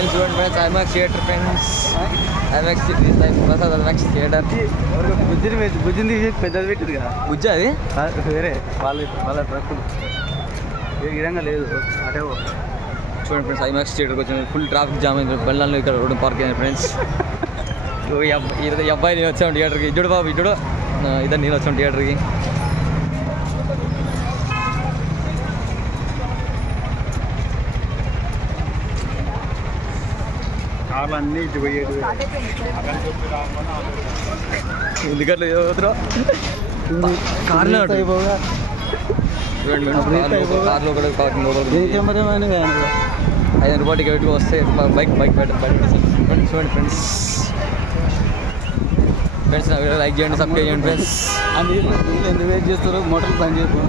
friends చూడండి friends IMAX theatre friends IMAX Prasad IMAX theatre బుజ్జిని తీసి పెద్దది పెట్టింది కదా బుజ్జి అది వేరే వాళ్ళ ట్రక్కులు ఏ విధంగా లేదు అటే చూడండి ఫ్రెండ్స్ ఐమాక్స్ థియేటర్కి వచ్చిన ఫుల్ ట్రాఫిక్ జామ్ అయింది బెల్లాల్లో ఇక్కడ రోడ్డు పార్క్ అయింది ఫ్రెండ్స్ ఈ అబ్బాయి నేను వచ్చాను థియేటర్కి ఇడ్డు బాబు ఇడ్డు ఇద్దరు నేను వచ్చాను థియేటర్కి అన్నీ ఇటు పోయేది ఎందుకట్లా చదువుతున్నా కార్లో చూడండి కార్లో కూడా కెమెరా 500 రూపాయలు టికెట్ వస్తే బైక్ బయట చూడండి ఫ్రెండ్స్ నా వీడియో లైక్ చేయండి సబ్స్క్రైబ్ చేయండి ఫ్రెండ్స్ నీళ్ళు ఎందుకు వెయిట్ చేస్తారు మోటార్ పని చేయకు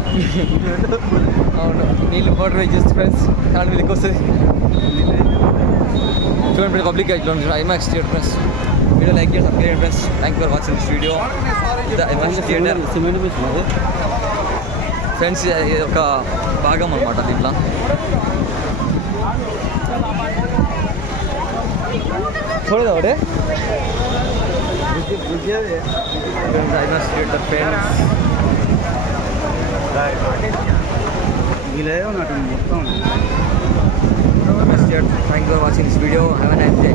అవును నీళ్ళు మోటార్ వెయిట్ చేస్తారు ఫ్రెండ్స్ కానీ మీదకి వస్తుంది చూడండి ఫ్రెండ్స్ పబ్లిక్ చూడండి IMAX theatre friends video like చేయండి సబ్స్క్రైబ్ చేయండి friends thank you for watching this video IMAX theatre cement mission friends ఇది ఒక భాగం అనమాట దీంట్లో చూడదా ఒకటే ఐమాక్స్ థియేటర్ ఫ్రెండ్స్ ఇలా ఉన్నట్టు మొత్తం thank you for watching this video have a nice day